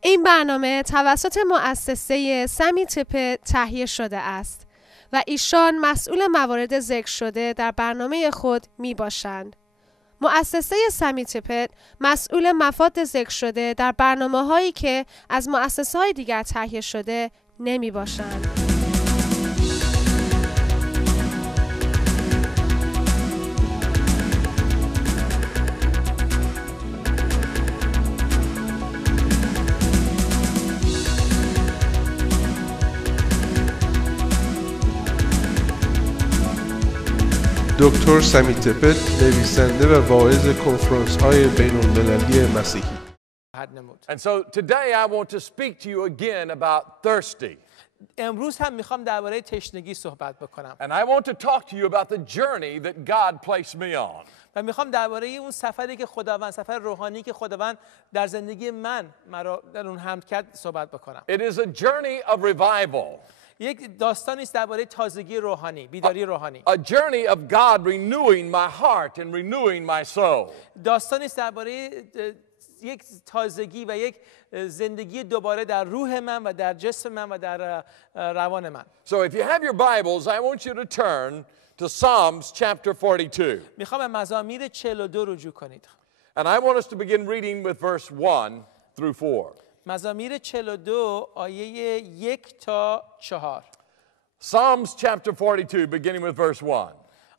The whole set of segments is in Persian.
این برنامه توسط مؤسسه سمی تپه تهیه شده است و ایشان مسئول موارد ذکر شده در برنامه خود می باشند. مؤسسه سمی تپه مسئول مفاد ذکر شده در برنامه هایی که از مؤسسه های دیگر تهیه شده نمی باشند. دکتر سمی تپت نویسنده و واعظ کنفرانس‌های بین‌المللی مسیحی. And so today I want to speak to you again about thirsty. امروز هم میخوام درباره تشنگی صحبت بکنم. And I want to talk to you about the journey that God placed me on. و میخوام درباره اون سفری که خداوند، سفر روحانی که خداوند در زندگی مرا در اون حمل کرد صحبت بکنم. It is a journey of revival. یک داستانی است درباره تازگی روحانی، بیداری روحانی. A journey of God renewing my heart and renewing my soul. داستانی است درباره یک تازگی و یک زندگی دوباره در روح من و در جسم من و در روان من. So if you have your Bibles, I want you to turn to Psalms chapter 42. میخوام به مزامیر 42 رجوع کنید. And I want us to begin reading with verse 1 through 4. مزامیر 42 آیه 1 تا 4. Psalms chapter 42 beginning with verse 1.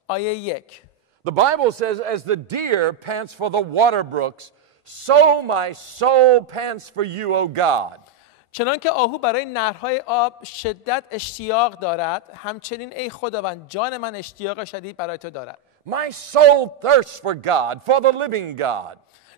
آیه 1. The Bible says, as the deer pants for the water brooks, so my soul pants for you, O God. چنان که آهو برای نهرهای آب شدت اشتیاق دارد، همچنین ای خداوند جان من اشتیاق شدید برای تو دارد. My soul thirsts for God, for the living God.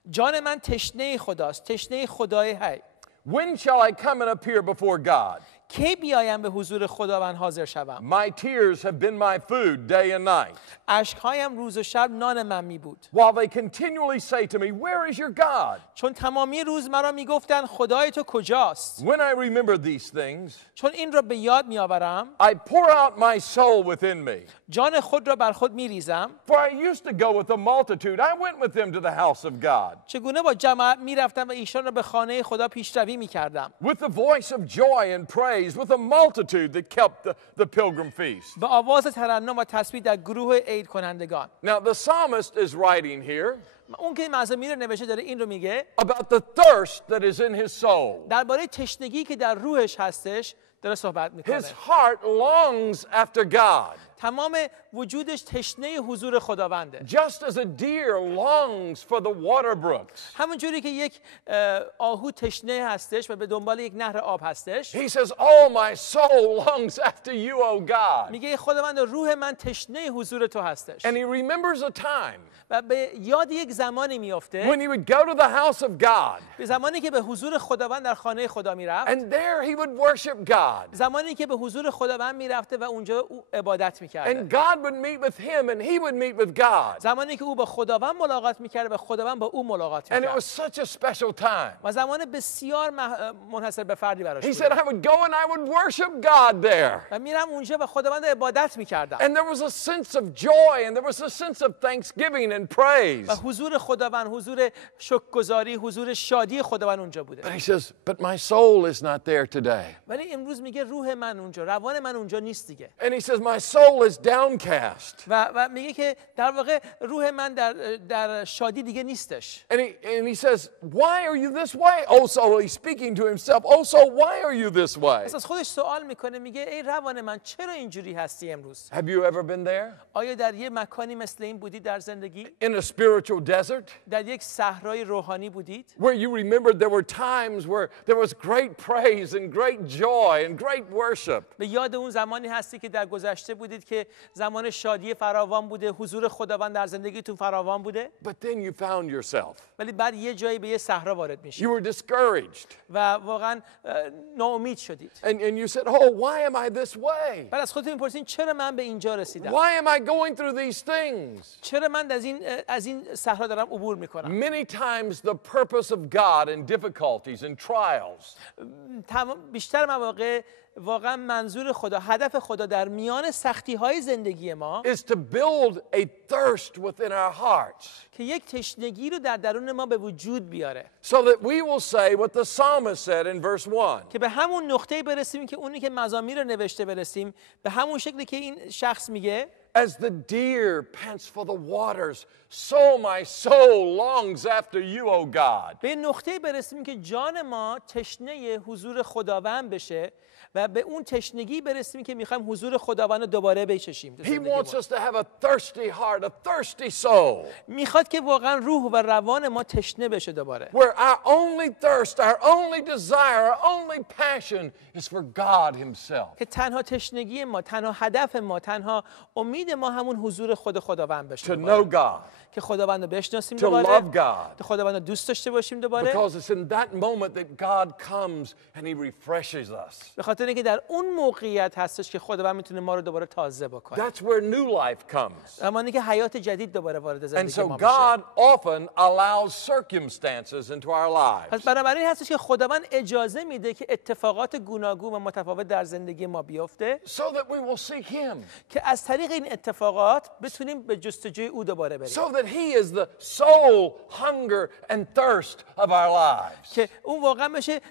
جان من تشنه خداست، تشنه خدای حی. When shall I come and appear before God? کی بیایم به حضور خداوند حاضر شوم؟ My tears have been my food day and night. اشکهایم روز و شب نان من می بود. While they continually say to me, where is your God? چون تمامی روز مرا می گفتند خدای تو کجاست؟ When I remember these things, چون این را به یاد می آورم، I pour out my soul within me. جان خود را بر خود می ریزم. For I used to go with the multitude. I went with them to the house of God. چگونه با جماعت می رفتم و ایشان را به خانه خدا پیشروی می کردم. With the voice of joy and praise, with a multitude that kept the pilgrim feast. به آواز ترنم و تسبیح در گروه عید کنندگان. Now the psalmist is writing here اون که مزامیر نوشته داره این رو میگه about the thirst that is in his soul. درباره تشنگی که در روحش هستش داره صحبت میکنه. His heart longs after God. تمام وجودش تشنه حضور خداونده. Just as a deer longs for the water brooks. همونجوری که یک آهو تشنه هستش و به دنبال یک نهر آب هستش. He says, "All my soul longs after you, O God." میگه خداوند روح من تشنه حضور تو هستش. And he remembers a time و به یاد یک زمانی میافته. when he would go to the house of God. به زمانی که به حضور خداوند در خانه خدا میرفت. And there he would worship God. زمانی که به حضور خداوند میرفته و اونجا او عبادت میکرده. And God would meet with him and he would meet with God. زمانی که او با خداوند ملاقات میکرد و خداوند با او ملاقات And it میکرد. was such a special time. و زمان بسیار منحصر به فردی براش He بود. said, I would go and I would worship God there. و میرم اونجا و خداوند عبادت میکردم. And there was a sense of joy and there was a sense of thanksgiving and praise. و حضور خداوند، حضور شکرگزاری، حضور شادی خداوند اونجا بوده. But he says, but my soul is not there today. ولی امروز میگه روح من اونجا، روان من اونجا نیست دیگه. And he says, my soul is downcast. و میگه که در واقع روح من در شادی دیگه نیستش. And he says, why are you this way? Oh, so he's speaking to himself. Oh, so why are you this way? از خودش سوال میکنه، میگه ای روان من چرا اینجوری هستی امروز؟ Have you ever been there? آیا در یه مکانی مثل این بودید در زندگی؟ In a spiritual desert? در یک صحرای روحانی بودید؟ Where you remembered there were times where there was great praise and great joy and great worship. به یاد اون زمانی هستی که در گذشته بودید که زمان شادی فراوان بوده، حضور خداوند در زندگیتون فراوان بوده؟ But then you found yourself. ولی بعد یه جایی به یه صحرا وارد میشید. You were discouraged. و واقعا ناامید شدید. And you said, oh, why am I this way? بعد از خودتون میپرسین چرا من به اینجا رسیدم؟ Why am I going through these things? چرا من از این صحرا دارم عبور میکنم؟ Many times the purpose of God in difficulties and trials بیشتر مواقع واقعا منظور خدا، هدف خدا در میان سختی‌های زندگی ما is to build a thirst within our hearts. که یک تشنگی رو در درون ما به وجود بیاره. So that we will say what the psalmist said in verse 1. که به همون نقطه‌ای برسیم که اونی که مزامیر رو نوشته برسیم، به همون شکلی که این شخص میگه As the deer pants for the waters, so my soul longs after you, O God. به نقطه‌ای برسیم که جان ما تشنه حضور خداوند بشه و به اون تشنگی برسیم که می‌خوایم حضور خداوند رو دوباره بچشیم. He wants us to have a thirsty heart, a thirsty soul. میخواد که واقعا روح و روان ما تشنه بشه دوباره. Where our only thirst, our only desire, our only passion is for God himself. که تنها تشنگی ما، تنها هدف ما، تنها امید ما همون حضور خداوند بشه. To know God. که خداوند رو بشناسیم To دوباره. love God. که خداوند رو دوست داشته باشیم دوباره. Because it's in that moment that God comes and he refreshes us. به خاطر اینکه در اون موقعیت هستش که خداوند میتونه ما رو دوباره تازه بکنه. That's where new life comes. زمانی که حیات جدید دوباره وارد And زندگی so ما میشه. God often allows circumstances into our پس lives. بنابراین هستش که خداوند اجازه میده که اتفاقات گوناگون و متفاوت در زندگی ما بیفته So that we will seek him. که از طریق این اتفاقات بتونیم به جستجوی او دوباره بریم. So that he is the soul, hunger and thirst of our lives. که اون واقعا بشه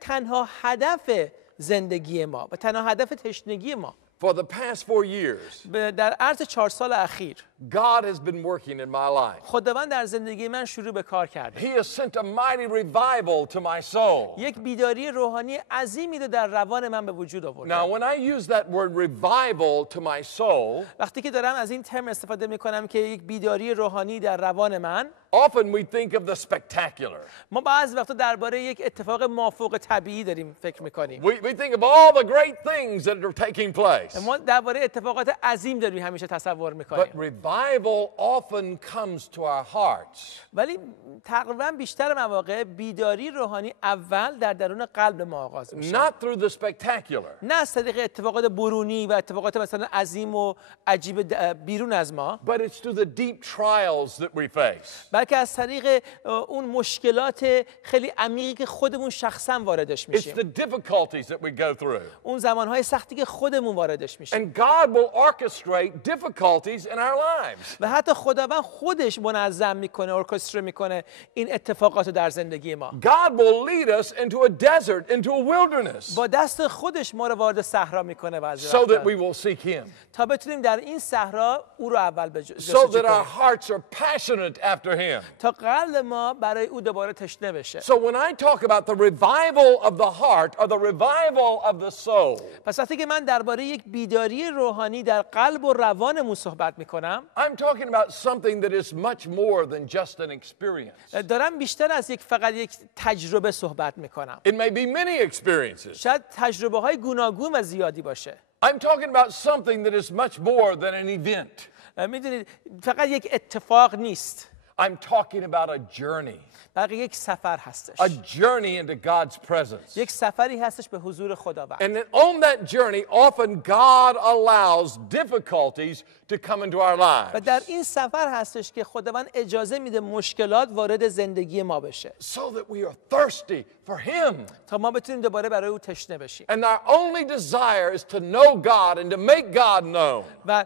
تنها هدف زندگی ما و تنها هدف تشنگی ما. For the past 4 years, در عرض 4 سال اخیر God has been working in my life. خداوند در زندگی من شروع به کار کرده. He has sent a mighty revival to my soul. یک بیداری روحانی عظیمی رو در روان من به وجود آورده. Now, when I use that word revival to my soul, وقتی که دارم از این ترم استفاده میکنم که یک بیداری روحانی در روان من، often we think of the spectacular. ما بعضی وقتا درباره یک اتفاق مافوق طبیعی داریم فکر میکنیم. We think of all the great things that are taking place. ما درباره اتفاقات عظیم داریم همیشه تصور But میکنیم. revival often comes to our hearts. ولی تقریبا بیشتر مواقع بیداری روحانی اول در درون قلب ما آغاز میشه. Not through the spectacular, نه از طریق اتفاقات برونی و اتفاقات مثلا عظیم و عجیب بیرون از ما، but it's through the deep trials that we face. بلکه از طریق اون مشکلات خیلی عمیقی که خودمون شخصا واردش It's میشیم. the difficulties that we go through. اون زمانهای سختی که خودمون واردش میشیم. And God will orchestrate difficulties in our lives. و حتی خداوند خودش منظم میکنه، ارکستره میکنه این اتفاقات رو در زندگی ما. God will lead us into a desert, into a wilderness, با دست خودش ما رو وارد صحرا میکنه بعضی so that وقتا we will seek him. تا بتونیم در این صحرا او رو اول So جستجو that our کنیم. hearts are passionate after him. تا قلب ما برای او دوباره تشنه بشه. So when I talk about the revival of the heart or the revival of the soul, پس وقتی که من درباره یک بیداری روحانی در قلب و روانمون صحبت میکنم، I'm talking about something that is much more than just an experience. دارم بیشتر از فقط یک تجربه صحبت میکنم. It may be many experiences. شاید تجربه های گوناگون و زیادی باشه. I'm talking about something that is much more than an event. میدونید فقط یک اتفاق نیست، I'm talking about a journey. بلکه یک سفر هستش. A journey into God's presence. یک سفری هستش به حضور خداوند. And then on that journey, often God allows difficulties to come into our و lives در این سفر هستش که خداوند اجازه میده مشکلات وارد زندگی ما بشه so that we are thirsty for Him. تا ما بتونیم دوباره برای او تشنه بشیم. And our only desire is to know God and to make God known. و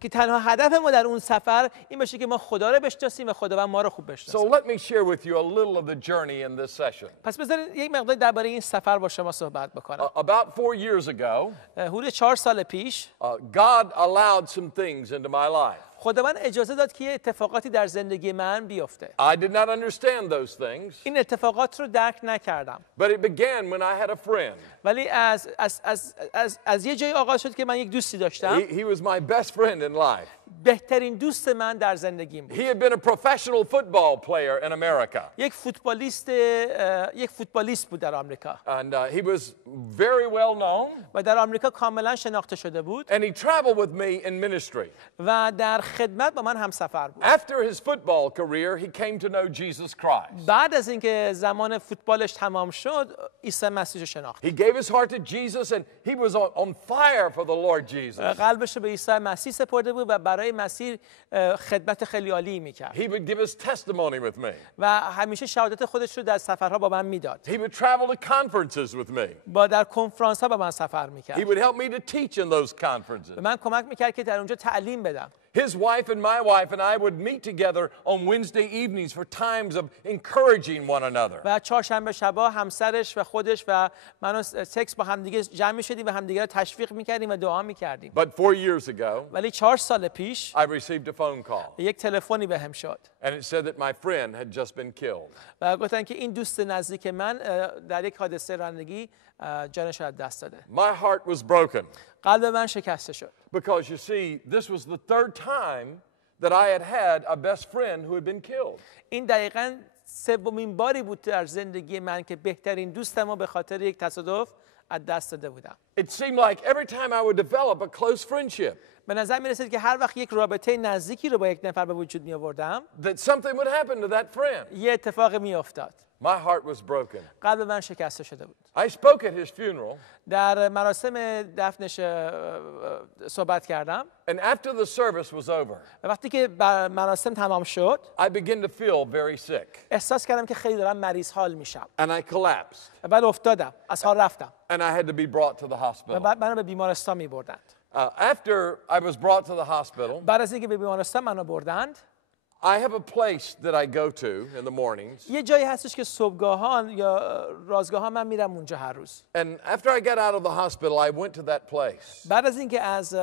که تنها هدف ما در اون سفر این باشه که ما خدا رو بشناسیم و خداوند ما رو خوب So بشناسه. let me share with you a little of the journey in this session. پس بذارید یک مقدار درباره این سفر با شما صحبت بکنم. About 4 years ago, حدود 4 سال پیش God allowed some things into my life. خداوند اجازه داد که از در زندگی من بیفته. I did not understand those things, این اتفاقات رو درک نکردم. but it began when I had a friend. ولی از یه جایی آغاز شد که من یک دوستی داشتم. He was my best friend in life. بهترین دوست من در زندگیم بود. He had been a professional football player in America. یک فوتبالیست بود در آمریکا. And he was very well known. و در آمریکا کاملا شناخته شده بود. And he traveled with me in ministry. و در خدمت با من همسفر بود. After his football career, he came to know Jesus Christ. بعد از اینکه زمان فوتبالش تمام شد، عیسی مسیح رو شناخت. He gave his heart to Jesus and he was on fire for the Lord Jesus. قلبش رو به عیسی مسیح سپرده بود و برای مسیح خدمت خیلی عالی میکرد. He would give his testimony with me. و همیشه شهادت خودش رو در سفرها با من میداد. He would travel to conferences with me. با در کنفرانس ها با من سفر میکرد. He would help me to teach in those conferences. به من کمک میکرد که در اونجا تعلیم بدم. His wife and my wife and I would meet together on Wednesday evenings for times of encouraging one another. و چهارشنبه شبا همسرش و خودش و من و سکس با همدیگه جمع می‌شدیم و همدیگه رو تشویق می‌کردیم و دعا می‌کردیم. But 4 years ago, ولی 4 سال پیش I received a phone call. یک تلفنی بهم شد. And it said that my friend had just been killed. و گفتن که این دوست نزدیک من در یک حادثه رانندگی جانش را از دست داده. My heart was broken. قلب من شکسته شد. Because you see, this was the third time that I had had a best friend who had been killed. این دقیقاً سومین باری بود در زندگی من که بهترین دوستم رو به خاطر یک تصادف از دست داده بودم. It seemed like every time I would develop a close friendship, به نظر می رسید که هر وقت یک رابطه نزدیکی رو با یک نفر به وجود می آوردم، that something would happen to that friend. یه اتفاق می افتاد. My heart was broken. قلب من شکسته شده بود. I spoke at his funeral. در مراسم دفنش صحبت کردم. And after the service was over, و وقتی که مراسم تمام شد، I began to feel very sick. احساس کردم که خیلی دارم مریض حال میشم. And I collapsed. و بعد افتادم، از حال رفتم. And I had to be brought to the و hospital. بعد منو به بیمارستان می بردند. After I was brought to the hospital, بعد از اینکه به بیمارستان منو بردند، I have a place that I go to in the mornings. یه جایی هستش که صبحگاهان یا رازگاهان من میرم اونجا هر روز. And after I got out of the hospital, I went to that place. بعد از اینکه از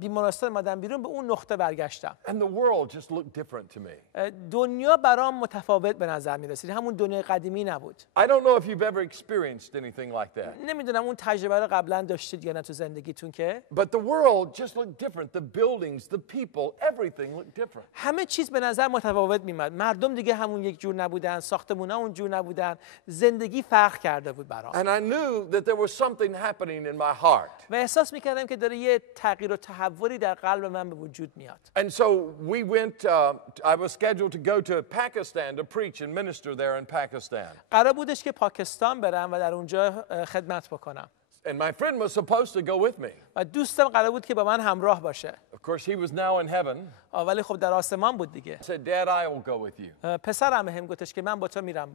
بیمارستان اومدم بیرون به اون نقطه برگشتم. And the world just looked different to me. دنیا برام متفاوت به نظر می رسید. همون دنیای قدیمی نبود. I don't know if you've ever experienced anything like that. نمیدونم اون تجربه رو قبلا داشتید یا نه تو زندگیتون که. But the world just looked different. The buildings, the people, everything looked different. همه چیز به نظر متفاوت میاد. مردم دیگه همون یک جور نبودن، ساختمونا اون جور نبودن. زندگی فرق کرده بود برام. And I knew that there was something happening in my heart. و احساس میکردم که داره یه تغییر و تحولی در قلب من به وجود میاد. And so we went, I was scheduled to go to Pakistan to preach and minister there in Pakistan. قرار بودش که پاکستان برم و در اونجا خدمت بکنم. And my friend was supposed to go with me. و دوستم قرار بود که با من همراه باشه. Of course, he was now in heaven. ولی خب در آسمان بود دیگه. I said, Dad, I will go with you. پسرم هم گفتش که من با تو میرم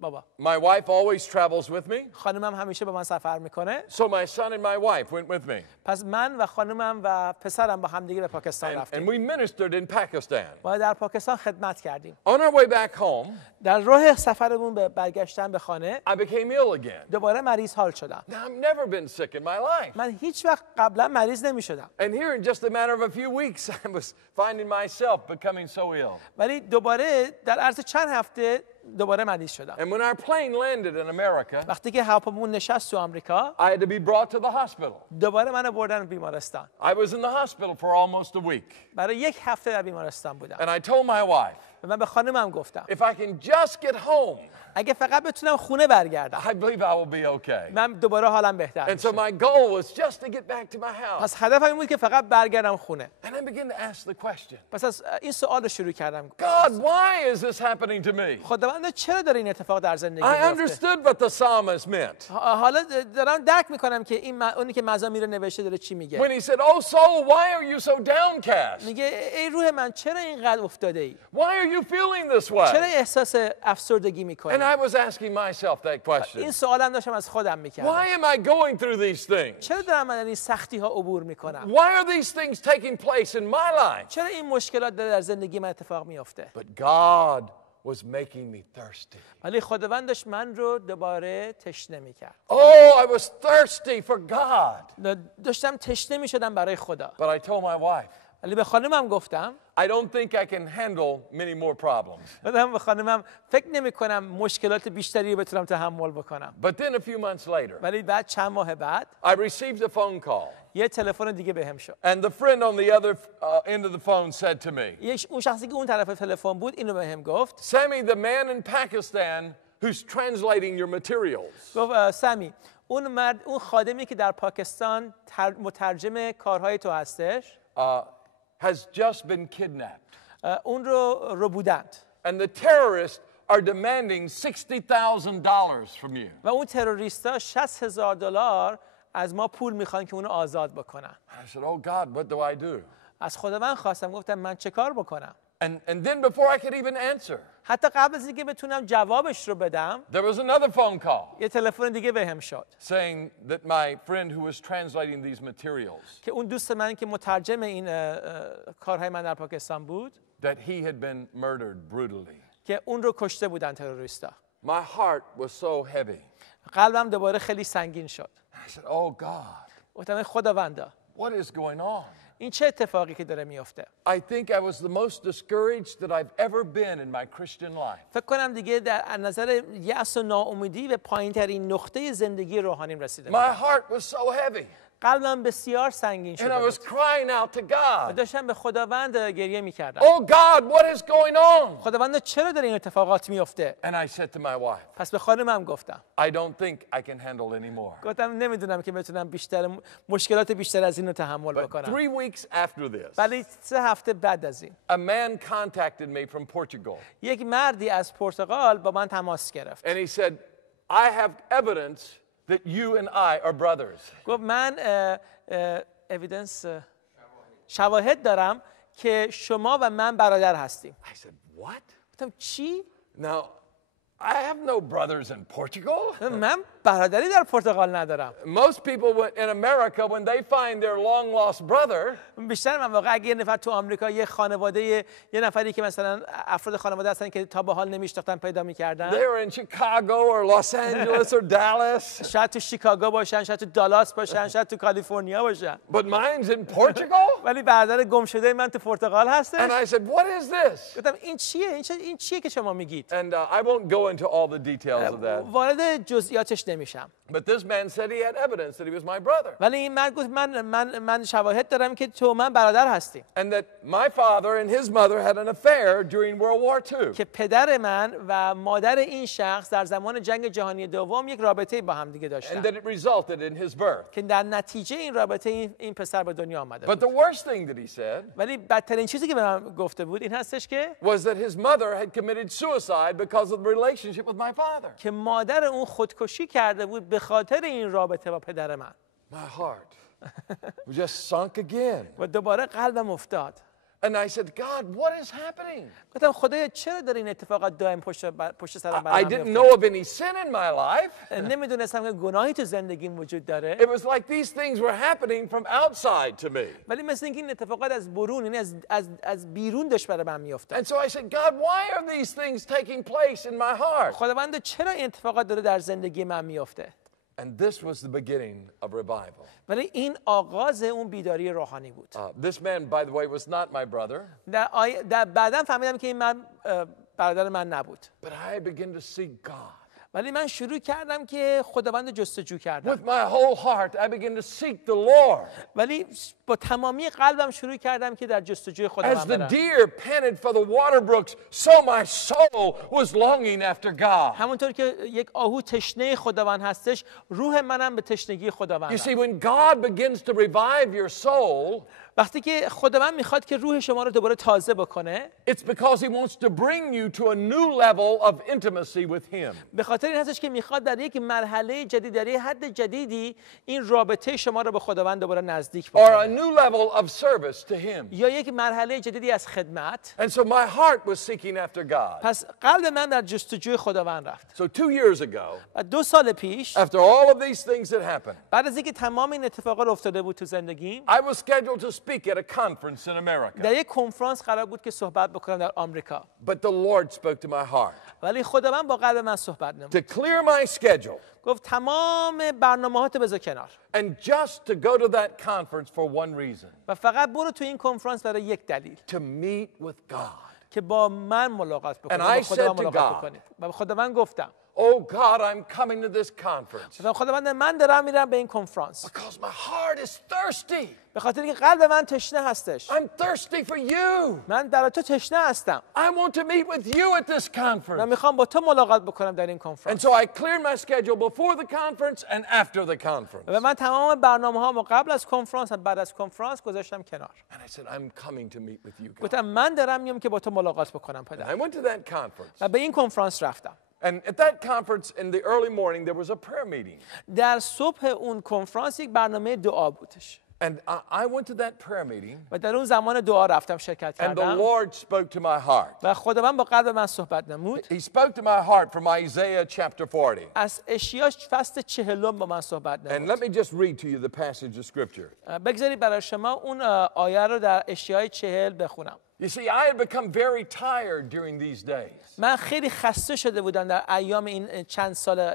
بابا. My wife always travels with me. خانمم همیشه با من سفر میکنه. So my son and my wife went with me. پس من و خانمم و پسرم با هم دیگه به پاکستان And رفتیم. we ministered in Pakistan. و در پاکستان خدمت کردیم. On our way back home, در راه سفرمون به برگشتن به خانه I became ill again. دوباره مریض حال شدم. Now, I've never been sick in my life. من هیچ وقت قبلا مریض نمیشدم. And here in just a matter of a few weeks, I was finding myself becoming so ill. ولی دوباره در عرض چند هفته دوباره مریض شدم. And when our plane landed in America, وقتی که هواپیمامون نشست تو آمریکا، I had to be brought to the hospital. دوباره منو بردن بیمارستان. I was in the hospital for almost a week. برای یک هفته در بیمارستان بودم. And I told my wife, و من به خانمم گفتم if I can just get home, اگه فقط بتونم خونه برگردم، I believe I will be okay. من دوباره حالم بهتر And so میشه. my goal was just to get back to my house. پس هدفم این بود که فقط برگردم خونه. And I began to ask the question, پس از این سوال رو شروع کردم. God, why is this happening to me? خداوند چرا داره این اتفاق در زندگی I میفته؟ understood what the psalmist meant حالا دارم درک میکنم که این اونی که مزامیر نوشته داره چی میگه. when he said, oh soul, why are you so downcast? میگه ای روح من چرا اینقدر افتاده ای؟ Why are you feeling this way? چرا احساس افسردگی میکنی؟ And I was asking myself that question. این سوالم داشتم از خودم میکردم. Why am I going through these things? چرا دارم من این سختی ها عبور میکنم؟ Why are these things taking place in my life? چرا این مشکلات داره در زندگی من اتفاق میفته؟ But God was making me thirsty. ولی خداوند داشت من رو دوباره تشنه میکرد. Oh, I was thirsty for God. داشتم تشنه میشدم برای خدا. But I told my wife, ولی به خانمم گفتم I don't think I can handle many more problems. به خانمم فکر نمی کنم مشکلات بیشتری رو بتونم تحمل بکنم. But then a few months later, ولی بعد چند ماه بعد I received a phone call. یه تلفن دیگه بهم شد. And the friend on the other end of the phone said to me, اون شخصی که اون طرف تلفن بود اینو بهم گفت. Sammy, the man in Pakistan who's translating your materials. گفت سمی اون خادمی که در پاکستان مترجم کارهای تو هستش. has just been kidnapped. اون رو بودند. And the terrorists are demanding $60,000 from you. و اون تروریستا $60,000 از ما پول میخوان که اونو آزاد بکنن. I said, oh God, what do I do? از خداوند خواستم، گفتم من چه کار بکنم؟ And then before I could even answer, حتی قبل از اینکه بتونم جوابش رو بدم، there was another phone call یه تلفن دیگه بهم شد saying that my friend who was translating these materials, که اون دوست من که مترجم این کارهای من در پاکستان بود، that he had been murdered brutally. که اون رو کشته بودن تروریستا. My heart was so heavy. قلبم دوباره خیلی سنگین شد. I said, oh God, گفتم خداوندا، what is going on? این چه اتفاقی که داره میفته؟ I think I was the most discouraged that I've ever been in my Christian life. فکر کنم دیگه در نظر یأس و ناامیدی به پایین‌ترین نقطه زندگی روحانیم رسیده My بودم. heart was so heavy. قلبم بسیار سنگین And شده I was بود. crying out to و God. داشتم به خداوند گریه می‌کردم. Oh God, what is going on? خداوند چرا داره این اتفاقات میفته؟ And I said to my wife, پس به خانمم گفتم. I don't think I can handle anymore. گفتم نمیدونم که بتونم مشکلات بیشتر از این رو تحمل But بکنم. 3 weeks after this, ولی 3 هفته بعد از این a man contacted me from Portugal. یک مردی از پرتغال با من تماس گرفت. And he said, I have evidence that you and I are brothers. گفت من شواهد دارم که شما و من برادر هستیم. I said, what? گفتم چی؟ Now, I have no brothers in Portugal. من برادری در پرتغال ندارم. Most people in America, when they find their long lost brother, بیشتر من واقعا اگه یه نفر تو آمریکا یه خانواده یه نفری که مثلا افراد خانواده هستن که تا به حال نمیشناختن پیدا میکردن، they're in Chicago or Los Angeles or Dallas. شاید تو شیکاگو باشن، شاید تو دالاس باشن، شاید تو کالیفرنیا باشن. But mine's in Portugal? ولی برادر گم شده من تو پرتغال هستش. And I said, what is this? گفتم این چیه؟ این چیه که شما میگید؟ And I won't go into all the details of that. وارد جزئیاتش نمیشم. But this man said he had evidence that he was my brother. ولی این مرد گفت من شواهد دارم که تو من برادر هستیم. And that my father and his mother had an affair during World War II. که پدر من و مادر این شخص در زمان جنگ جهانی دوم یک رابطه با هم دیگه And داشتن. that it resulted in his birth. که در نتیجه این رابطه این پسر به دنیا آمده But بود. the worst thing that he said ولی بدترین چیزی که به من گفته بود این هستش که was that his mother had committed suicide because of the relationship with my father. که مادر اون خودکشی کرده بود به خاطر این رابطه با پدر من. My heart just sunk again. و دوباره قلبم افتاد. And I said, God, what is happening? گفتم خدایا چرا داره این اتفاقات دائم پشت سرم I didn't know of any sin in my life. نمیدونستم که گناهی تو زندگیم وجود داره. It was like these things were happening from outside to me. ولی مثل اینکه این اتفاقات از برون، یعنی از بیرون داشت برای من میافتاد. And so I said, God, why are these things taking place in my heart? خداوند چرا این اتفاقات داره در زندگی من میافته؟ And this was the beginning of revival. ولی این آغاز اون بیداری روحانی بود. This man, by the way, was not my brother. در بعداً فهمیدم که این برادر من نبود. But I began to seek God. ولی من شروع کردم که خداوند جستجو کردم. With my whole heart, I began to seek the Lord. ولی با تمامی قلبم شروع کردم که در جستجوی As خداوند the برم. deer panted for the water brooks, so my soul was longing after God. همونطور که یک آهو تشنه خداوند هستش، روح منم به تشنگی خداوند. You see, when God begins to revive your soul, وقتی که خداوند میخواد که روح شما رو دوباره تازه بکنه، it's because he wants to bring you to a new level of intimacy with him. به خاطر این هستش که میخواد در یک مرحله جدید، در یک حد جدیدی این رابطه شما رو به خداوند دوباره نزدیک Or a بکنه. new level of service to him. یا یک مرحله جدیدی از خدمت. And so my heart was seeking after God. پس قلب من در جستجوی خداوند رفت. So 2 years ago, و 2 سال پیش after all of these things that happened, بعد از اینکه تمام این اتفاقات افتاده بود تو زندگیم، I was scheduled to speak at a conference in America. در یک کنفرانس قرار بود که صحبت بکنم در آمریکا. But the Lord spoke to my heart ولی خداوند با قلب من صحبت نمود. to clear my schedule گفت تمام برنامه‌هات بذار کنار and just to go to that conference for one reason, و فقط برو تو این کنفرانس برای یک دلیل، to meet with God. که با من ملاقات بکنی، And I با خداوند said to ملاقات God, بکنی. و به خداوند گفتم Oh God, I'm coming to this conference گفتم خداوند من دارم میرم به این کنفرانس because my heart is thirsty. به خاطر اینکه قلب من تشنه هستش. I'm thirsty for you. من در تو تشنه هستم. I want to meet with you at this من conference. میخوام با تو ملاقات بکنم در این And کنفرانس. so I cleared my schedule before the conference and after the conference. و من تمام برنامه‌هامو قبل از کنفرانس و بعد از کنفرانس گذاشتم کنار. And I said, I'm coming to meet with you, God. گفتم من دارم میام که با تو ملاقات بکنم And پدر. I went to that conference. و به این کنفرانس رفتم. And at that conference in the early morning, there was a prayer meeting. در صبح اون کنفرانس یک برنامه دعا بودش. And I went to that prayer meeting. و در اون زمان دعا رفتم شرکت And the کردم. Lord spoke to my heart. و خداوند با قلب من صحبت نمود. He spoke to my heart from Isaiah chapter 40. از اشعیا فصل 40 با من صحبت And نمود. let me just read to you the passage of Scripture. بگذارید برای شما اون آیه رو در اشعیا 40 بخونم. You see, I had become very tired during these days. من خیلی خسته شده بودم در ایام این چند سال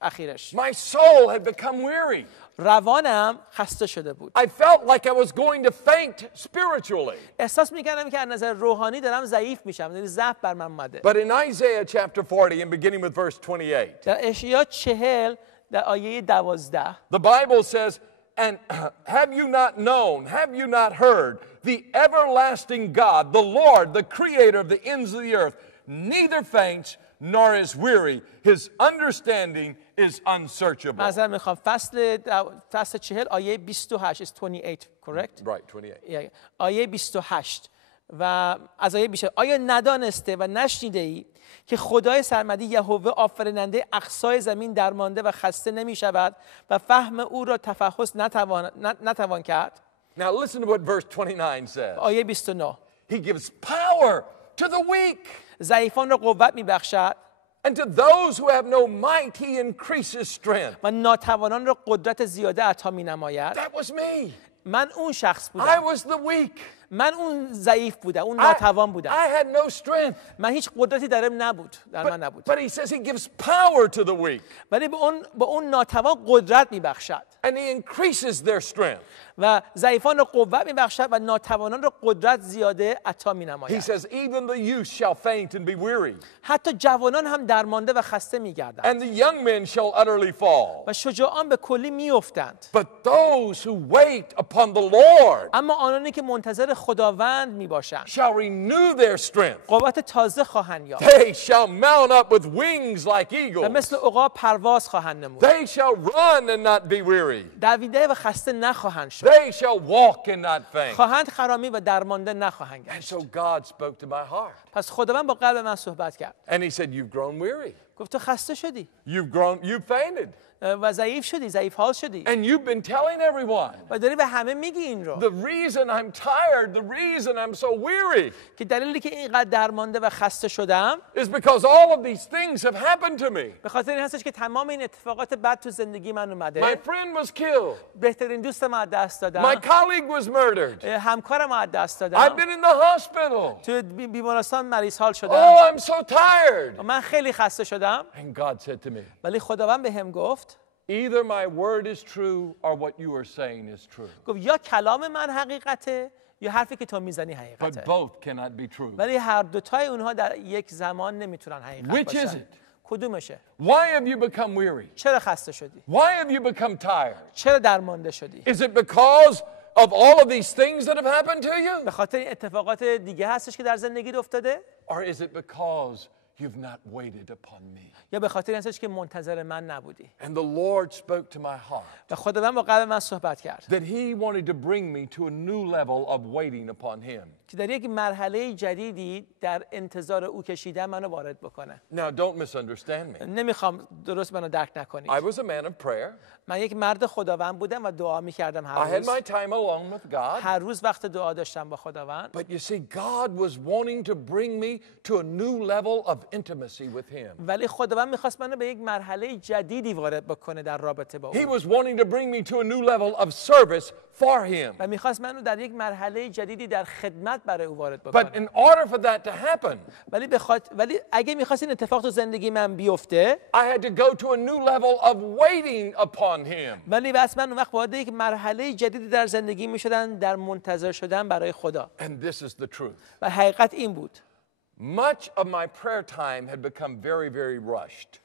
اخیرش. My soul had become weary. روانم خسته شده بود. I felt like I was going to faint spiritually. احساس می‌کردم که از نظر روحانی دارم ضعیف میشم. یعنی ضعف بر من اومده. But in Isaiah chapter 40 and beginning with verse 28, در اشعیا 40 در آیه 12 the Bible says, and have you not known, have you not heard, the everlasting God, the Lord, the creator of the ends of the earth, neither faints nor is weary. His understanding is unsearchable. مثلا میخوام فصل 40 آیه 28 is 28 correct؟ Right, 28. آیه 28 و از آیه 28 آیا ندانسته و نشنیده ای که خدای سرمدی یهوه آفریننده اقصای زمین درمانده و خسته نمی شود و فهم او را تفحص نتوان کرد. Now listen to what verse 29 says. آیه 29 He gives power to the weak. ضعیفان را قوت می بخشد And to those who have no might, he increases strength. و ناتوانان را قدرت زیاده عطا می نماید. That was me. من اون شخص I بودم. was the weak. من اون ضعیف بودم، اون ناتوان بودم. I had no strength. من هیچ قدرتی در من نبود. But he says he gives power to the weak. ولی به اون ناتوان قدرت میبخشد. And he increases their strength. و ضعیفان را قوت میبخشد و ناتوانان را قدرت زیاده عطا He مینماید. says even the youth shall faint and be weary. حتی جوانان هم درمانده و خسته میگردند. And the young men shall utterly fall. و شجاعان به کلی میافتند. But those who wait upon the Lord اما آنانی که منتظر خداوند میباشند shall renew their strength. قوت تازه خواهند یافت. They shall mount up with wings like و eagles. مثل عقاب پرواز خواهند نمود. They shall run and not be weary. دویده و خسته نخواهند شد. They shall walk and not faint. خواهند خرامی و درمانده نخواهند And گشت. so God spoke to my heart. پس خداوند با قلب من صحبت کرد. And he said, you've grown weary. گفت تو خسته شدی You've fainted. و ضعیف شدی، ضعیف حال شدی And you've been telling everyone. و داری به همه میگی این رو The reason I'm tired, the reason I'm so weary که دلیلی که اینقدر درمانده و خسته شدم is because all of these things have happened to me. به خاطر این هستش که تمام این اتفاقات بد تو زندگی من My اومده. friend was killed. بهترین دوستم از دست My دادم، colleague was murdered. همکارم از دست I've دادم، been in the hospital. تو بیمارستان مریض حال شدم Oh, I'm so tired. و من خیلی خسته شدم. And God said to me, ولی خداوند بهم گفت either my word is true or what you are saying is true. گفت یا کلام من حقیقته یا حرفی که تو میزنی But حقیقته. both cannot be true. ولی هر دوتای اونها در یک زمان نمیتونن حقیقت Which is باشن. it? کدومشه؟ Why have you become weary? چرا خسته شدی؟ Why have you become tired? چرا درمانده شدی؟ Is it because of all of these things that have happened to you? به خاطر این اتفاقات دیگه هستش که در زندگیت افتاده؟ Or is it because you've not waited upon me? یا به خاطر این هستش که منتظر من نبودی؟ And the Lord spoke to my heart و خداوند با قلب من صحبت کرد that he wanted to bring me to a new level of waiting upon him. که در یک مرحله جدیدی در انتظار او کشیدن منو وارد بکنه. Now, don't misunderstand me. نمیخوام درست منو درک نکنید. I was a man of prayer. من یک مرد خداوند بودم و دعا میکردم I هر had روز. my time alone with God. هر روز وقت دعا داشتم با خداوند. But you see, God was wanting to bring me to a new level of intimacy with him. ولی خداوند میخواست منو به یک مرحله جدیدی وارد بکنه در رابطه با He او. was wanting to bring me to a new level of service for him. و میخواست منو در یک مرحله جدیدی در خدمت برای او وارد But بکنه. in order for that to happen, ولی اگه میخواست این اتفاق تو زندگی من بیفته، I had to go to a new level of waiting upon him. ولی بس من اون وقت وارد یک مرحله جدیدی در زندگی میشدن در منتظر شدن برای خدا. And this is the truth. و حقیقت این بود. Much of my prayer time had become very, very rushed.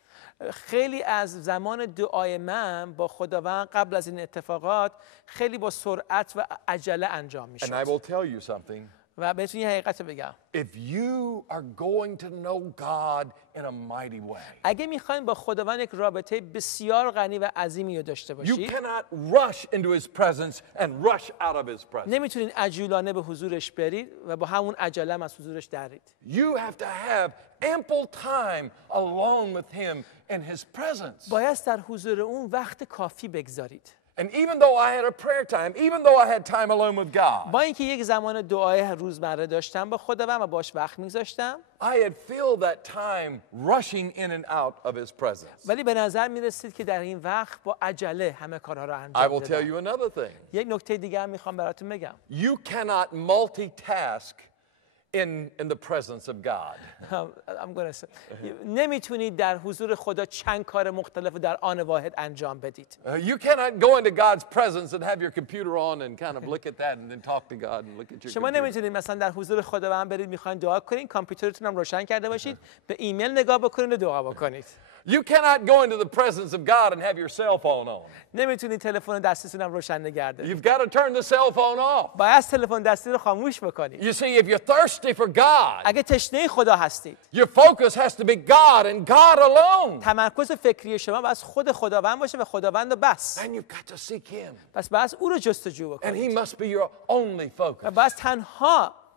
خیلی از زمان دعای من با خداوند قبل از این اتفاقات خیلی با سرعت و عجله انجام And I میشد. will tell you something. و بهتون یه حقیقت بگم. If you are going to know God in a mighty way, اگه میخواین با خداوند یک رابطه بسیار غنی و عظیمی رو داشته you باشید، cannot rush into His presence and rush out of His presence. نمیتونید عجولانه به حضورش برید و با همون عجله هم از حضورش درید. You have to have ample time alone with Him in His presence. باید در حضور اون وقت کافی بگذارید. And even though I had a prayer time, even though I had time alone with God, با اینکه یک زمان دعای روزمره داشتم با خداوند و باش وقت میذاشتم، I had filled that time rushing in and out of His presence. ولی به نظر میرسید که در این وقت با عجله همه کارها رو I انجام will tell دادم. you another thing. یک نکته دیگه هم میخوام براتون بگم. You cannot multitask in the presence of God. I'm gonna say. نمیتونید در حضور خدا چند کار مختلف در آن واحد انجام بدید. You cannot go into God's presence and have your computer on and kind of look at that and then talk to God and look at your شما computer. نمیتونید مثلا در حضور خداوند برید میخواین دعا کنین، کامپیوترتون هم روشن کرده باشید، به ایمیل نگاه بکنید و دعا بکنید. You cannot go into the presence of God and have your cell phone on. نمیتونید تلفن دستیتون هم روشن نگه دارید. You've got to turn the cell phone off. باید تلفن دستی رو خاموش بکنید. You see, if you're thirsty for God, اگه تشنه خدا هستید، your focus has to be God and God alone. تمرکز فکری شما باید خود خداوند باشه و خداوند و بس. And you've got to seek Him. پس باید او رو جستجو And He بکنید. must be your only و focus. باید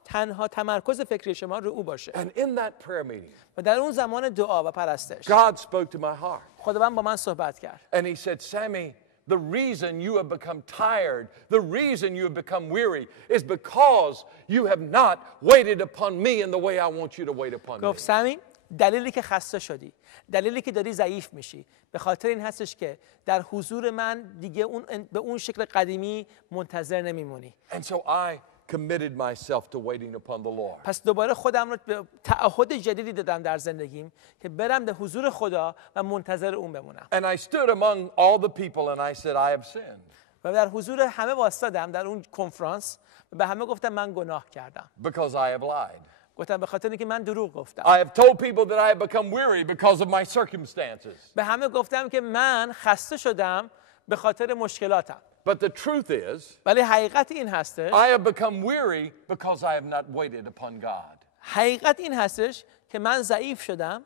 تنها تمرکز فکری شما رو او باشه. And in that prayer meeting, و در اون زمان دعا و پرستش God spoke to my heart. خداوند با من صحبت کرد. And He said, Sammy, the reason you have become tired, the reason you have become weary is because you have not waited upon me in the way I want you to wait upon me. گفت سمی، دلیلی که خسته شدی، دلیلی که داری ضعیف میشی، به خاطر این هستش که در حضور من دیگه به اون شکل قدیمی منتظر نمیمونی. And so I committed myself to waiting upon the Lord. پس دوباره خودم رو به تعهد جدیدی دادم در زندگیم که برم به حضور خدا و منتظر اون بمونم. And I stood among all the people and I said, I have sinned. و در حضور همه واسطادم در اون کنفرانس و به همه گفتم من گناه کردم. Because I have lied. گفتم به خاطر اینکه من دروغ گفتم. I have told people that I have become weary because of my circumstances. به همه گفتم که من خسته شدم به خاطر مشکلاتم. But the truth is, ولی حقیقت این هستش، I have become weary because I have not waited upon God. حقیقت این هستش که من ضعیف شدم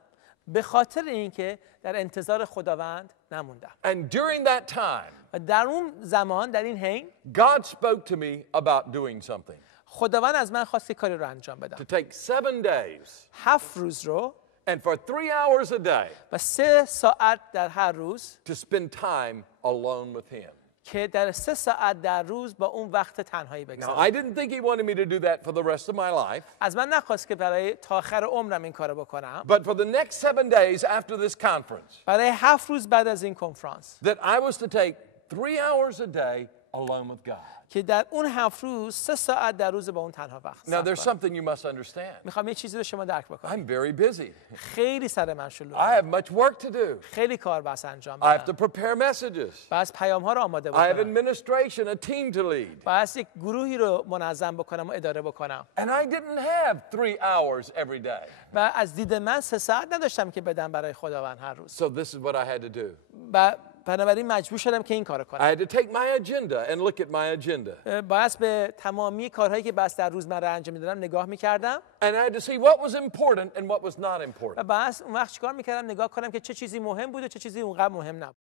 به خاطر اینکه در انتظار خداوند نموندم. And during that time, و در اون زمان، در این حین، God spoke to me about doing something. خداوند از من خواست که کاری رو انجام To بدم. take 7 days 7 روز رو and for 3 hours a day و 3 ساعت در هر روز to spend time alone with Him. که در 3 ساعت در روز با اون وقت تنهایی Now, بگذارم. I didn't think He wanted me to do that for the rest of my life. از من نخواست که برای تا آخر عمرم این کارو بکنم. But for the next 7 days after this conference, برای 7 روز بعد از این کنفرانس that I was to take 3 hours a day alone with God. که در اون 7 روز 3 ساعت در روز با اون تنها وقت Now, صرف there's کنم. something you must understand. میخوام یه چیزی رو شما درک بکنید. I'm very busy. خیلی سر من شلوغه. I have much work to do. خیلی کار بس انجام I have to بدم. prepare messages. باید پیام ها رو آماده I have بکنم. administration, a team to lead. باید یک گروهی رو منظم بکنم و اداره بکنم. And I didn't have 3 hours every day. و از دید من 3 ساعت نداشتم که بدم برای خداوند هر روز. So this is what I had to do. و بنابراین مجبور شدم که این کارو I کنم. had to take my agenda and look at my agenda. باید به تمامی کارهایی که بس در روزمره انجام میدادم نگاه میکردم And I had to see what was important and what was not و important. باید اون وقت چیکار میکردم نگاه کنم که چه چیزی مهم بود و چه چیزی اونقدر مهم نبود.